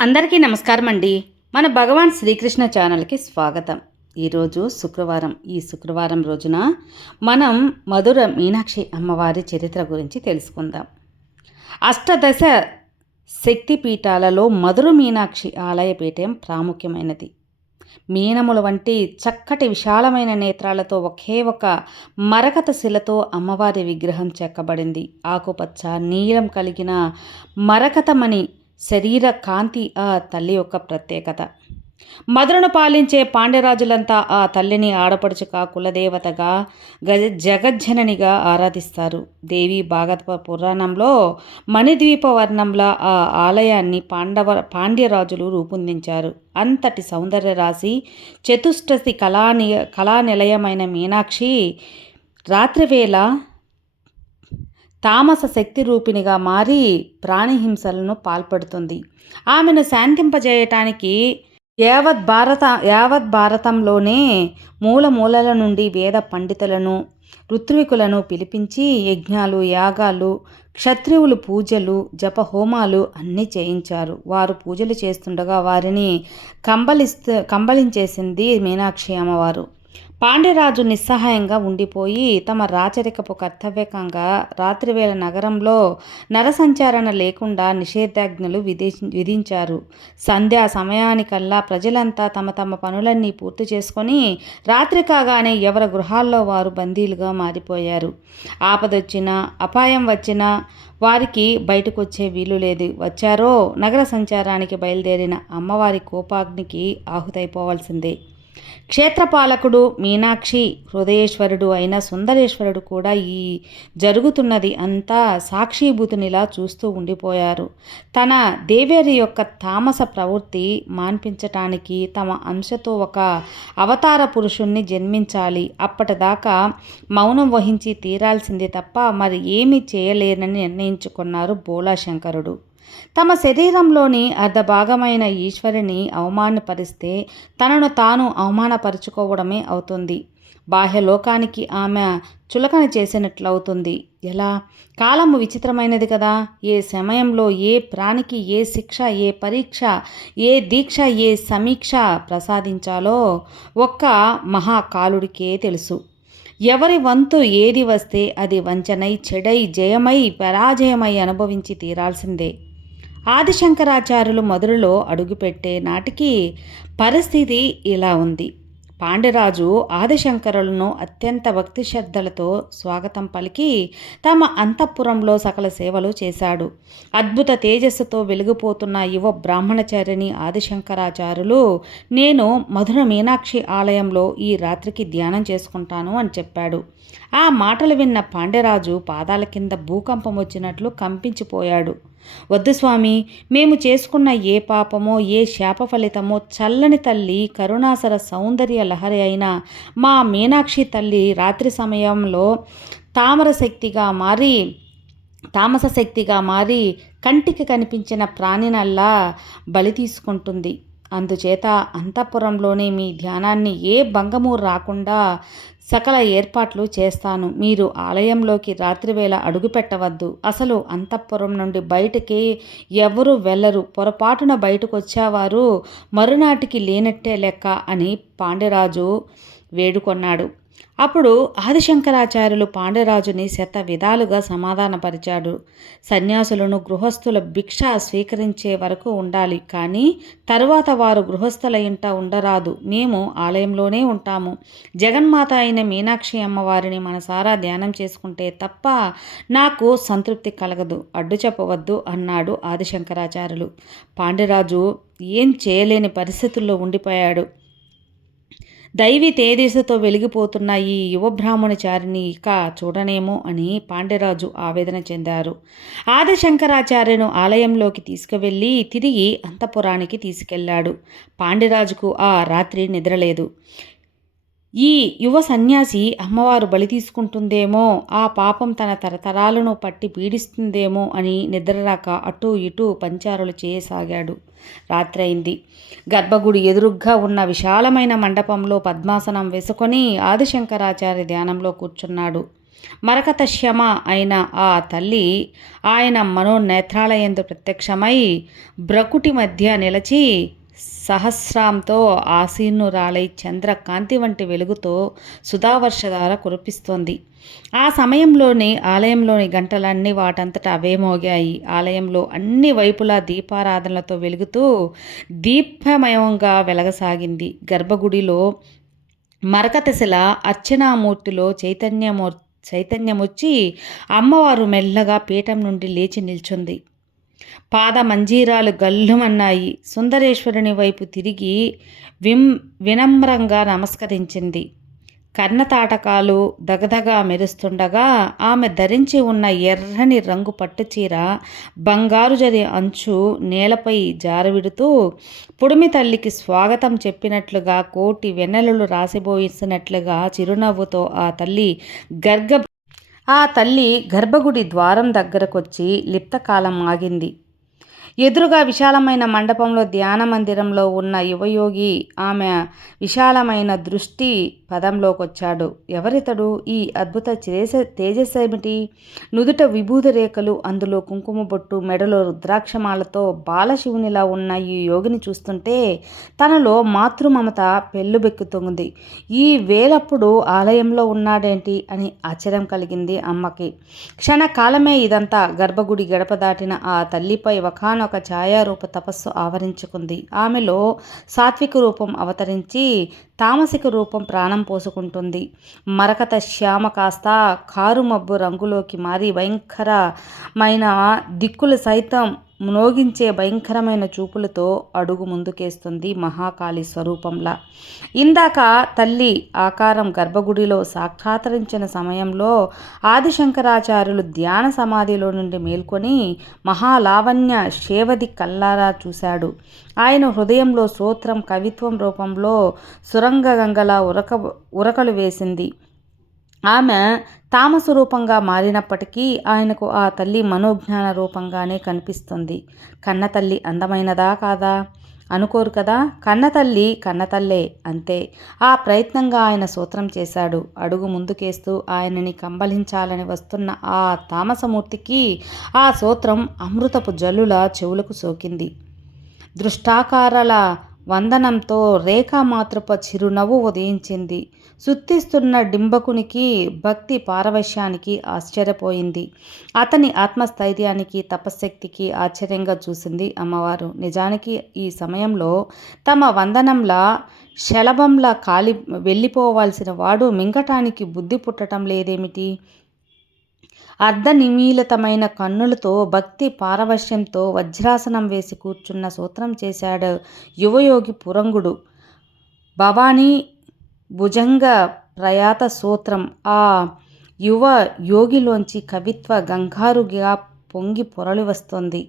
అందరికీ నమస్కారం అండి మన భగవాన్ శ్రీకృష్ణ ఛానల్కి స్వాగతం. ఈరోజు శుక్రవారం. ఈ శుక్రవారం రోజున మనం మధుర మీనాక్షి అమ్మవారి చరిత్ర గురించి తెలుసుకుందాం. అష్టదశ శక్తి పీఠాలలో మధుర మీనాక్షి ఆలయ పీఠం ప్రాముఖ్యమైనది. మీనముల వంటి చక్కటి విశాలమైన నేత్రాలతో ఒకే ఒక మరకత శిలతో అమ్మవారి విగ్రహం చెక్కబడింది. ఆకుపచ్చ నీలం కలిగిన మరకతమని శరీర కాంతి ఆ తల్లి యొక్క ప్రత్యేకత. మధురను పాలించే పాండ్యరాజులంతా ఆ తల్లిని ఆడపడుచుగా కులదేవతగా గజ జగజ్జననిగా ఆరాధిస్తారు. దేవి భాగవత పురాణంలో మణిద్వీప వర్ణంలో ఆ ఆలయాన్ని పాండవ పాండ్యరాజులు రూపొందించారు. అంతటి సౌందర్య రాశి చతుష్టసి కళాని కళా నిలయమైన మీనాక్షి రాత్రివేళ తామస శక్తి రూపిణిగా మారి ప్రాణిహింసలను పాల్పడుతుంది. ఆమెను శాంతింపజేయటానికి యావత్ భారత యావత్ భారతంలోనే మూల మూలల నుండి వేద పండితులను ఋత్వికులను పిలిపించి యజ్ఞాలు యాగాలు క్షత్రియులు పూజలు జప హోమాలు అన్నీ చేయించారు. వారు పూజలు చేస్తుండగా వారిని కంబలిస్తూ కంబలించేసింది మీనాక్షి అమ్మవారు. పాండ్యరాజు నిస్సహాయంగా ఉండిపోయి తమ రాచరికపు కర్తవ్యకంగా రాత్రివేళ నగరంలో నరసంచారణ లేకుండా నిషేధాజ్ఞలు విధి విధించారు. సంధ్యా సమయానికల్లా ప్రజలంతా తమ తమ పనులన్నీ పూర్తి చేసుకొని రాత్రి కాగానే ఎవరి గృహాల్లో వారు బందీలుగా మారిపోయారు. ఆపదొచ్చినా అపాయం వచ్చినా వారికి బయటకు వచ్చే వీలు లేదు. వచ్చారో నగర సంచారానికి బయలుదేరిన అమ్మవారి కోపాగ్నికి ఆహుతైపోవాల్సిందే. క్షేత్రపాలకుడు మీనాక్షి హృదయేశ్వరుడు అయిన సుందరేశ్వరుడు కూడా ఈ జరుగుతున్నది అంతా సాక్షిభూతునిలా చూస్తూ ఉండిపోయారు. తన దేవేరి యొక్క తామస ప్రవృత్తి మాన్పించటానికి తమ అంశతో ఒక అవతార పురుషుణ్ణి జన్మించాలి. అప్పటిదాకా మౌనం వహించి తీరాల్సిందే తప్ప మరి ఏమీ చేయలేనని నిర్ణయించుకున్నారు బోలాశంకరుడు తమ శరీరంలోని అర్ధభాగమైన ఈశ్వరిని అవమానపరిస్తే తనను తాను అవమానపరుచుకోవడమే అవుతుంది. బాహ్యలోకానికి ఆమె చులకన చేసినట్లవుతుంది. ఎలా? కాలము విచిత్రమైనది కదా. ఏ సమయంలో ఏ ప్రాణికి ఏ శిక్ష ఏ పరీక్ష ఏ దీక్ష ఏ సమీక్ష ప్రసాదించాలో ఒక్క మహాకాలుడికే తెలుసు. ఎవరి వంతు ఏది వస్తే అది వంచనై చెడై జయమై పరాజయమై అనుభవించి తీరాల్సిందే. ఆదిశంకరాచార్యులు మధురలో అడుగుపెట్టే నాటికి పరిస్థితి ఇలా ఉంది. పాండ్యరాజు ఆదిశంకరులను అత్యంత భక్తి శ్రద్ధలతో స్వాగతం పలికి తమ అంతఃపురంలో సకల సేవలు చేశాడు. అద్భుత తేజస్సుతో వెలిగిపోతున్న యువ బ్రాహ్మణచారిని ఆదిశంకరాచార్యులు నేను మధుర మీనాక్షి ఆలయంలో ఈ రాత్రికి ధ్యానం చేసుకుంటాను అని చెప్పాడు. ఆ మాటలు విన్న పాండ్యరాజు పాదాల కింద భూకంపం వచ్చినట్లు కంపించిపోయాడు. వద్దు స్వామి మేము చేసుకున్న ఏ పాపమో ఏ శాప ఫలితమో చల్లని తల్లి కరుణాసర సౌందర్య లహరి అయిన మా మీనాక్షి తల్లి రాత్రి సమయంలో తామర శక్తిగా మారి తామస శక్తిగా మారి కంటికి కనిపించిన ప్రాణినల్లా బలి తీసుకుంటుంది. అందుచేత అంతఃపురంలోనే మీ ధ్యానాన్ని ఏ భంగము రాకుండా సకల ఏర్పాట్లు చేస్తాను. మీరు ఆలయంలోకి రాత్రివేళ అడుగుపెట్టవద్దు. అసలు అంతఃపురం నుండి బయటికి ఎవరు వెళ్ళరు. పొరపాటున బయటకు వచ్చేవారు మరునాటికి లేనట్టే లెక్క అని పాండ్యరాజు వేడుకొన్నాడు. అప్పుడు ఆదిశంకరాచార్యులు పాండ్యరాజుని శత విధాలుగా సమాధానపరిచాడు. సన్యాసులను గృహస్థుల భిక్ష స్వీకరించే వరకు ఉండాలి. కానీ తరువాత వారు గృహస్థుల ఇంట ఉండరాదు. మేము ఆలయంలోనే ఉంటాము. జగన్మాత అయిన మీనాక్షి అమ్మవారిని మనసారా ధ్యానం చేసుకుంటే తప్ప నాకు సంతృప్తి కలగదు. అడ్డు చెప్పవద్దు అన్నాడు ఆదిశంకరాచార్యులు. పాండ్యరాజు ఏం చేయలేని పరిస్థితుల్లో ఉండిపోయాడు. దైవీ తేజస్సుతో వెలిగిపోతున్న ఈ యువబ్రాహ్మణచారిని ఇక చూడనేమో అని పాండ్యరాజు ఆవేదన చెందారు. ఆదిశంకరాచార్యను ఆలయంలోకి తీసుకువెళ్ళి తిరిగి అంతఃపురానికి తీసుకెళ్ళాడు. పాండ్యరాజుకు ఆ రాత్రి నిద్రలేదు. ఈ యువ సన్యాసి అమ్మవారు బలి తీసుకుంటుందేమో ఆ పాపం తన తరతరాలను పట్టి పీడిస్తుందేమో అని నిద్రరాక అటూ ఇటూ పంచారులు చేయసాగాడు. రాత్రైంది గర్భగుడి ఎదురుగ్గా ఉన్న విశాలమైన మండపంలో పద్మాసనం వేసుకొని ఆదిశంకరాచార్య ధ్యానంలో కూర్చున్నాడు. మరకత శ్యమ అయిన ఆ తల్లి ఆయన మనోనేత్రాలయందు ప్రత్యక్షమై బ్రకుటి మధ్య నిలచి సహస్రాంతో ఆసీనురాలై చంద్రకాంతి వంటి వెలుగుతో సుధావర్షధార కురిపిస్తోంది. ఆ సమయంలోనే ఆలయంలోని గంటలన్నీ వాటంతట అవే మోగాయి. ఆలయంలో అన్ని వైపులా దీపారాధనలతో వెలుగుతూ దీపమయంగా వెలగసాగింది. గర్భగుడిలో మరకతశిల అర్చనామూర్తిలో చైతన్యమూర్తి చైతన్యమొచ్చి అమ్మవారు మెల్లగా పీఠం నుండి లేచి నిల్చుంది. పాద మంజీరాలు గల్లుమన్నాయి. సుందరేశ్వరుని వైపు తిరిగి విం వినమ్రంగా నమస్కరించింది. కర్ణతాటకాలు దగదగా మెరుస్తుండగా ఆమె ధరించి ఉన్న ఎర్రని రంగు పట్టుచీర బంగారు జరి అంచు నేలపై జారవిడుతూ పుడిమి తల్లికి స్వాగతం చెప్పినట్లుగా కోటి వెన్నెలలు రాసిబోయిసినట్లుగా చిరునవ్వుతో ఆ తల్లి గర్గ ఆ తల్లి గర్భగుడి ద్వారం దగ్గరకొచ్చి లిప్తకాలం ఆగింది. ఎదురుగా విశాలమైన మండపంలో ధ్యాన మందిరంలో ఉన్న యువయోగి ఆమె విశాలమైన దృష్టి పదంలోకొచ్చాడు. ఎవరితడు? ఈ అద్భుత తేజ తేజస్సేమిటి? నుదుట విభూత రేఖలు అందులో కుంకుమ బొట్టు మెడలో రుద్రాక్షమాలతో బాలశివునిలా ఉన్న ఈ యోగిని చూస్తుంటే తనలో మాతృమమత పెళ్ళుబెక్కుతుంది ఈ వేలప్పుడు ఆలయంలో ఉన్నాడేంటి అని ఆశ్చర్యం కలిగింది అమ్మకి. క్షణకాలమే ఇదంతా గర్భగుడి గడప దాటిన ఆ తల్లిపై ఒకనొక ఒక ఛాయారూప తపస్సు ఆవరించుకుంది. ఆమెలో సాత్విక రూపం అవతరించి తామసిక రూపం ప్రాణం పోసుకుంటుంది. మరకత శ్యామ కాస్త కారుమబ్బు రంగులోకి మారి భయంకరమైన దిక్కులు సైతం మ్నోగించే భయంకరమైన చూపులతో అడుగు ముందుకేస్తుంది మహాకాళి స్వరూపంలా. ఇందాక తల్లి ఆకారం గర్భగుడిలో సాక్షాత్కరించిన సమయంలో ఆదిశంకరాచార్యులు ధ్యాన సమాధిలో నుండి మేల్కొని మహాలావణ్య శేవది కల్లారా చూశాడు. ఆయన హృదయంలో సూత్రం కవిత్వం రూపంలో సురంగ గంగలా ఉరక ఉరకలు వేసింది. ఆమె తామస రూపంగా మారినప్పటికీ ఆయనకు ఆ తల్లి మనోజ్ఞాన రూపంగానే కనిపిస్తుంది. కన్నతల్లి అందమైనదా కాదా? అనుకోరు కదా? కన్నతల్లి కన్నతల్లే అంతే. ఆ ప్రయత్నంగా ఆయన సూత్రం చేశాడు. అడుగు ముందుకేస్తూ ఆయనని కంబలించాలని వస్తున్న ఆ తామసమూర్తికి ఆ సూత్రం అమృతపు జల్లుల చెవులకు సోకింది. దృష్టాకారాల వందనంతో రేఖామాతృప చిరునవ్వు ఉదయించింది. సుత్తిస్తున్న డింబకునికి భక్తి పారవశ్యానికి ఆశ్చర్యపోయింది. అతని ఆత్మస్థైర్యానికి తపశక్తికి ఆశ్చర్యంగా చూసింది అమ్మవారు. నిజానికి ఈ సమయంలో తమ వందనంలా శలభంలా కాలి వెళ్ళిపోవాల్సిన వాడు మింగటానికి బుద్ధి పుట్టడం లేదేమిటి? అర్ధనిమీలితమైన కన్నులతో భక్తి పారవశ్యంతో వజ్రాసనం వేసి కూర్చున్న సూత్రం చేశాడు యువయోగి పురంగుడు. భవానీ భుజంగ ప్రయాత సూత్రం. ఆ యువ యోగిలోంచి కవిత్వ గంగారుగా పొంగి పొరలి వస్తుంది.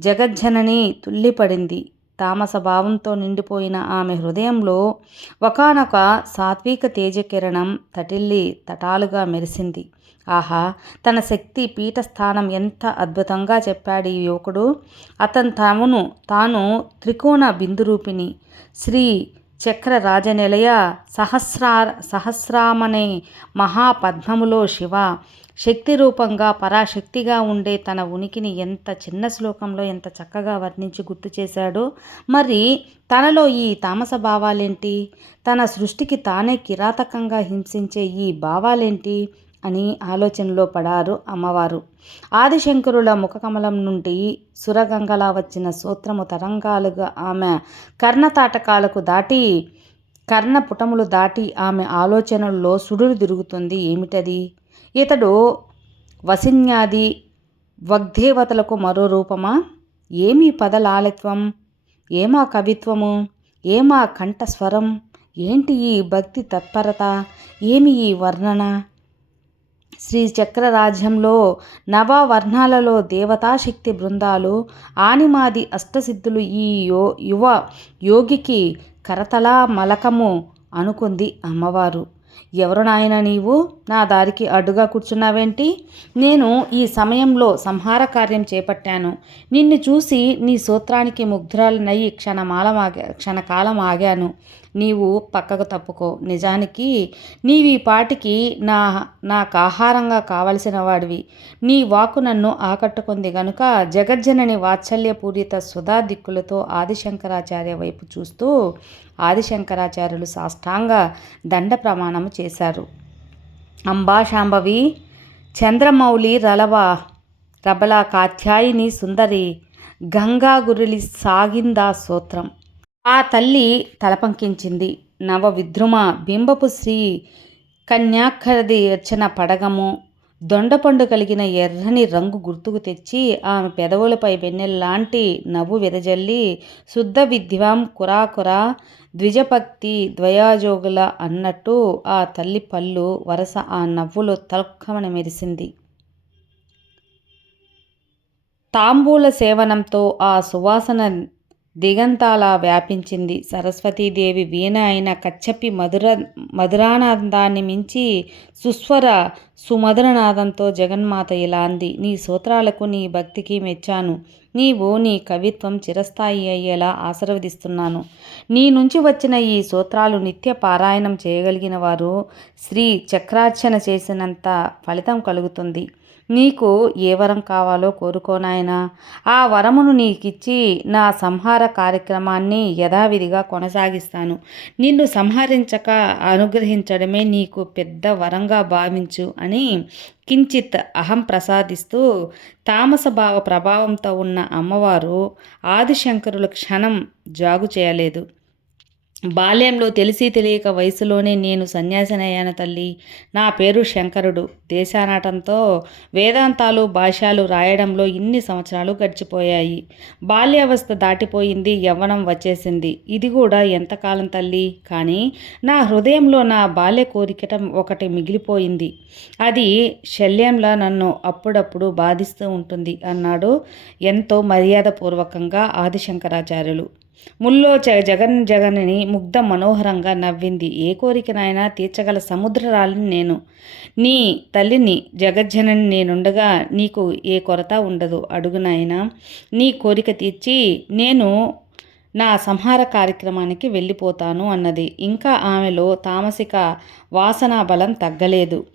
జగజ్జనని తుల్లిపడింది. తామస భావంతో నిండిపోయిన ఆమె హృదయంలో ఒకనొక సాత్విక తేజకిరణం తటిల్లి తటాలుగా మెరిసింది. ఆహా తన శక్తి పీఠస్థానం ఎంత అద్భుతంగా చెప్పాడు ఈ యువకుడు. అతను తమను తాను త్రికోణ బిందురూపిణి. శ్రీ చక్ర రాజనిలయ సహస్రా సహస్రామనే మహాపద్మములో శివ. శక్తి రూపంగా పరాశక్తిగా ఉండే తన ఉనికిని ఎంత చిన్న శ్లోకంలో ఎంత చక్కగా వర్ణించి గుర్తు చేశాడో మరి తనలో ఈ తామస భావాలేంటి? తన సృష్టికి తానే కిరాతకంగా హింసించే ఈ భావాలేంటి? అని ఆలోచనలో పడారు అమ్మవారు. ఆదిశంకరుల ముఖకమలం నుండి సురగంగలా వచ్చిన సూత్రము తరంగాలుగా ఆమె కర్ణతాటకాలకు దాటి కర్ణ పుటములు దాటి ఆమె ఆలోచనల్లో సుడులు తిరుగుతుంది. ఏమిటది? ఇతడు వసిన్యాది వగ్దేవతలకు మరో రూపమా? ఏమి పదలాలిత్వం? ఏమా కవిత్వము? ఏమా కంఠస్వరం? ఏంటి ఈ భక్తి తత్పరత? ఏమి ఈ వర్ణన? శ్రీ చక్ర రాజ్యంలో నవవర్ణాలలో దేవతాశక్తి బృందాలు ఆనిమాది అష్టసిద్ధులు ఈ యో యువ యోగికి కరతలా మలకము అనుకుంది అమ్మవారు. ఎవరు నాయన నీవు? నా దారికి అడ్డుగా కూర్చున్నావేంటి? నేను ఈ సమయంలో సంహార కార్యం చేపట్టాను. నిన్ను చూసి నీ సూత్రానికి ముగ్ధురాలనయ్యి క్షణమాలం ఆగా క్షణకాలం ఆగాను నీవు పక్కకు తప్పుకో. నిజానికి నీవి పాటికి నా నాకు ఆహారంగా కావలసిన వాడివి. నీ వాకు నన్ను ఆకట్టుకుంది గనుక జగజ్జనని వాత్సల్యపూరిత సుధా దిక్కులతో ఆదిశంకరాచార్య వైపు చూస్తూ ఆదిశంకరాచార్యులు సాష్టాంగ దండ ప్రమాణము చేశారు. అంబాశాంభవి చంద్రమౌళి రలవ రబల కాత్యాయిని సుందరి గంగా గురులి సాగిందా సూత్రం. ఆ తల్లి తలపంకించింది. నవ విద్రుమ బింబపు శ్రీ కన్యాఖరది అర్చన పడగము దొండపండు కలిగిన ఎర్రని రంగు గుర్తుకు తెచ్చి ఆమె పెదవులపై వెన్నెల్లాంటి నవ్వు విరజల్లి శుద్ధ విద్వాం కురాకురా ద్విజపక్తి ద్వయాజోగుల అన్నట్టు ఆ తల్లి పళ్ళు వరస ఆ నవ్వులు తలుక్కమని మెరిసింది. తాంబూల సేవనంతో ఆ సువాసన దిగంతాలా వ్యాపించింది. సరస్వతీదేవి వీణ అయిన కచ్చపి మధుర మధురానాదాన్ని మించి సుస్వర సుమధురనాదంతో జగన్మాత ఇలా అంది. నీ సూత్రాలకు నీ భక్తికి మెచ్చాను. నీవు నీ కవిత్వం చిరస్థాయి అయ్యేలా ఆశీర్వదిస్తున్నాను. నీ నుంచి వచ్చిన ఈ సూత్రాలు నిత్య పారాయణం చేయగలిగిన వారు శ్రీ చక్రార్చన చేసినంత ఫలితం కలుగుతుంది. నీకు ఏ వరం కావాలో కోరుకోనాయనా ఆ వరమును నీకిచ్చి నా సంహార కార్యక్రమాన్ని యథావిధిగా కొనసాగిస్తాను. నిన్ను సంహరించక అనుగ్రహించడమే నీకు పెద్ద వరంగా భావించు అని కించిత్ అహం ప్రసాదిస్తూ తామస భావ ప్రభావంతో ఉన్న అమ్మవారు ఆదిశంకరుల క్షణం జాగు చేయలేదు. బాల్యంలో తెలిసి తెలియక వయసులోనే నేను సన్యాసినయ్యాను తల్లి. నా పేరు శంకరుడు. దేశానాటంతో వేదాంతాలు భాష్యాలు రాయడంలో ఇన్ని సంవత్సరాలు గడిచిపోయాయి. బాల్యావస్థ దాటిపోయింది యవ్వనం వచ్చేసింది. ఇది కూడా ఎంతకాలం తల్లి? కానీ నా హృదయంలో నా బాల్య కోరికటం ఒకటి మిగిలిపోయింది. అది శల్యంలా నన్ను అప్పుడప్పుడు బాధిస్తూ ఉంటుంది అన్నాడు ఎంతో మర్యాదపూర్వకంగా ఆదిశంకరాచార్యులు. ముల్లో జగన్ జగన్ని ముగ్ధ మనోహరంగా నవ్వింది. ఏ కోరికనైనా తీర్చగల సముద్రరాలిని నేను. నీ తల్లిని జగజ్జనని నేనుండగా నీకు ఏ కొరత ఉండదు. అడుగునైనా నీ కోరిక తీర్చి నేను నా సంహార కార్యక్రమానికి వెళ్ళిపోతాను అన్నది. ఇంకా ఆమెలో తామసిక వాసనా బలం తగ్గలేదు.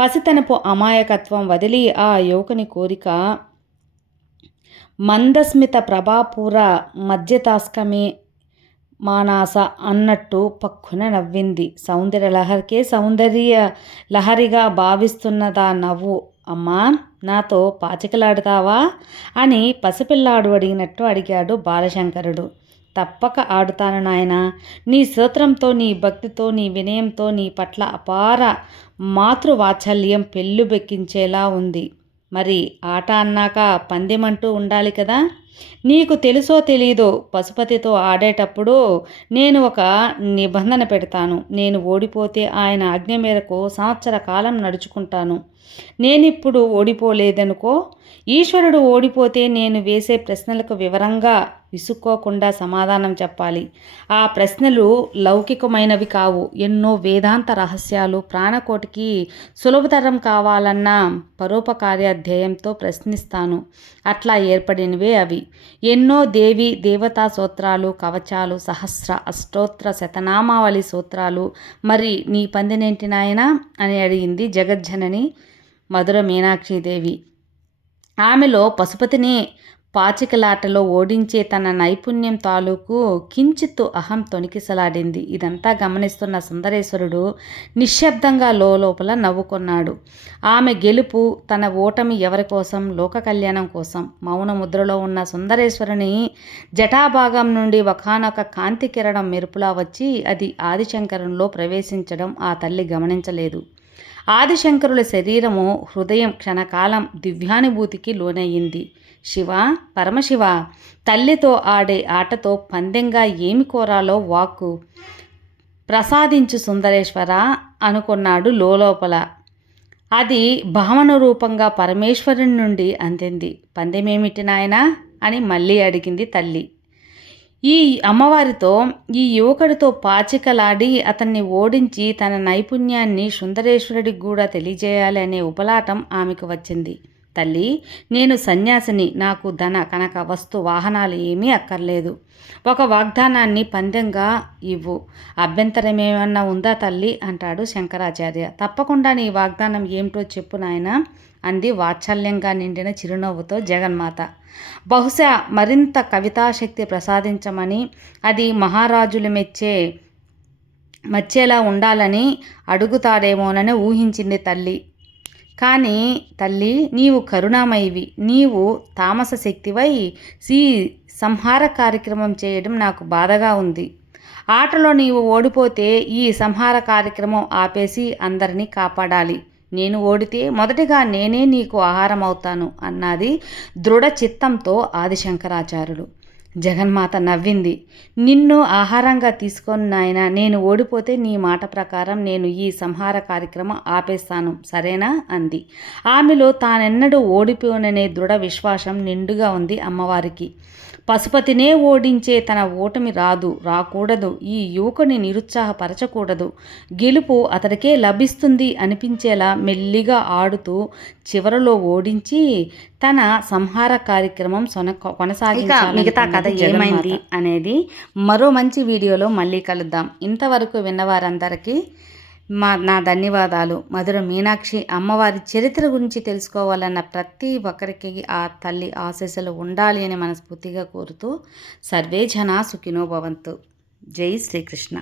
పసితనపు అమాయకత్వం వదిలి ఆ యువకుని కోరిక మందస్మిత ప్రభాపూర మధ్యతాస్కమే మానాస అన్నట్టు పక్కున నవ్వింది. సౌందర్య లహరికే సౌందర్య లహరిగా భావిస్తున్నదా నవ్వు? అమ్మా నాతో పాచికలాడుతావా? అని పసిపిల్లాడు అడిగినట్టు అడిగాడు బాలశంకరుడు. తప్పక ఆడుతాను నాయన. నీ సూత్రంతో నీ భక్తితో నీ వినయంతో నీ పట్ల అపార మాతృవాత్సల్యం పెళ్ళుబెక్కించేలా ఉంది. మరి ఆట అన్నాక పందెమంటూ ఉండాలి కదా? నీకు తెలుసో తెలీదో పశుపతితో ఆడేటప్పుడు నేను ఒక నిబంధన పెడతాను. నేను ఓడిపోతే ఆయన ఆజ్ఞ మేరకు సంవత్సర కాలం నడుచుకుంటాను. నేనిప్పుడు ఓడిపోలేదనుకో ఈశ్వరుడు ఓడిపోతే నేను వేసే ప్రశ్నలకు వివరంగా విసుక్కోకుండా సమాధానం చెప్పాలి. ఆ ప్రశ్నలు లౌకికమైనవి కావు. ఎన్నో వేదాంత రహస్యాలు ప్రాణకోటికి సులభతరం కావాలన్న పరోపకార్య ధ్యేయంతో ప్రశ్నిస్తాను. అట్లా ఏర్పడినవే అవి. ఎన్నో దేవి దేవతా సూత్రాలు కవచాలు సహస్ర అష్టోత్ర శతనామావళి సూత్రాలు. మరి నీ పందినేంటి నాయనా? అని అడిగింది జగజ్జనని మధుర మీనాక్షిదేవి ఆమెలో పశుపతిని పాచికలాటలో ఓడించే తన నైపుణ్యం తాలూకు కించిత్తు అహం తొణికిసలాడింది. ఇదంతా గమనిస్తున్న సుందరేశ్వరుడు నిశ్శబ్దంగా లోపల నవ్వుకున్నాడు. ఆమె గెలుపు తన ఓటమి ఎవరి కోసం? లోక కళ్యాణం కోసం. మౌన ముద్రలో ఉన్న సుందరేశ్వరుని జటాభాగం నుండి ఒకనొక కాంతి కిరణం మెరుపులా వచ్చి అది ఆదిశంకరంలో ప్రవేశించడం ఆ తల్లి గమనించలేదు. ఆదిశంకరుల శరీరము హృదయం క్షణకాలం దివ్యానుభూతికి లోనయ్యింది. శివ పరమశివ తల్లితో ఆడే ఆటతో పందెంగా ఏమి కోరాలో వాక్కు. ప్రసాదించు సుందరేశ్వర అనుకున్నాడు లోపల అది భావన రూపంగా పరమేశ్వరుని నుండి అందింది. పందెమేమిటి నాయనా? అని మళ్ళీ అడిగింది తల్లి. ఈ అమ్మవారితో ఈ యువకుడితో పాచికలాడి అతన్ని ఓడించి తన నైపుణ్యాన్ని సుందరేశ్వరుడికి కూడా తెలియజేయాలి అనే ఉపలాటం ఆమెకు వచ్చింది. తల్లి నేను సన్యాసిని. నాకు ధన కనక వస్తు వాహనాలు ఏమీ అక్కర్లేదు. ఒక వాగ్దానాన్ని పందెంగా ఇవ్వు. అభ్యంతరమేమన్నా ఉందా తల్లి? అంటాడు శంకరాచార్య. తప్పకుండా నీ వాగ్దానం ఏమిటో చెప్పు నాయన అంది వాత్సల్యంగా నిండిన చిరునవ్వుతో జగన్మాత. బహుశా మరింత కవితాశక్తి ప్రసాదించమని అది మహారాజులు మెచ్చే మచ్చేలా ఉండాలని అడుగుతాడేమోనని ఊహించింది తల్లి. కానీ తల్లి నీవు కరుణామయివి. నీవు తామస శక్తివై ఈ సంహార కార్యక్రమం చేయడం నాకు బాధగా ఉంది. ఆటలో నీవు ఓడిపోతే ఈ సంహార కార్యక్రమం ఆపేసి అందరినీ కాపాడాలి. నేను ఓడితే మొదటిగా నేనే నీకు ఆహారం అవుతాను అన్నది దృఢ చిత్తంతో ఆదిశంకరాచార్యుడు జగన్మాత నవ్వింది. నిన్ను ఆహారంగా తీసుకొని నాయన నేను ఓడిపోతే నీ మాట ప్రకారం నేను ఈ సంహార కార్యక్రమం ఆపేస్తాను సరేనా? అంది. ఆమెలో తానెన్నడూ ఓడిపోననే దృఢ విశ్వాసం నిండుగా ఉంది అమ్మవారికి. పశుపతినే ఓడించే తన ఓటమి రాదు రాకూడదు. ఈ యువకుని నిరుత్సాహపరచకూడదు. గెలుపు అతడికే లభిస్తుంది అనిపించేలా మెల్లిగా ఆడుతూ చివరలో ఓడించి తన సంహార కార్యక్రమం సొన కొనసాగించాలి మిగతా కథ ఏమైంది అనేది మరో మంచి వీడియోలో మళ్ళీ కలుద్దాం. ఇంతవరకు విన్నవారందరికీ మా నా ధన్యవాదాలు. మధుర మీనాక్షి అమ్మవారి చరిత్ర గురించి తెలుసుకోవాలన్న ప్రతి ఒక్కరికి ఆ తల్లి ఆశీస్సులు ఉండాలి అని మనస్ఫూర్తిగా కోరుతూ సర్వే జనా సుఖినో భవంతు. జై శ్రీకృష్ణ.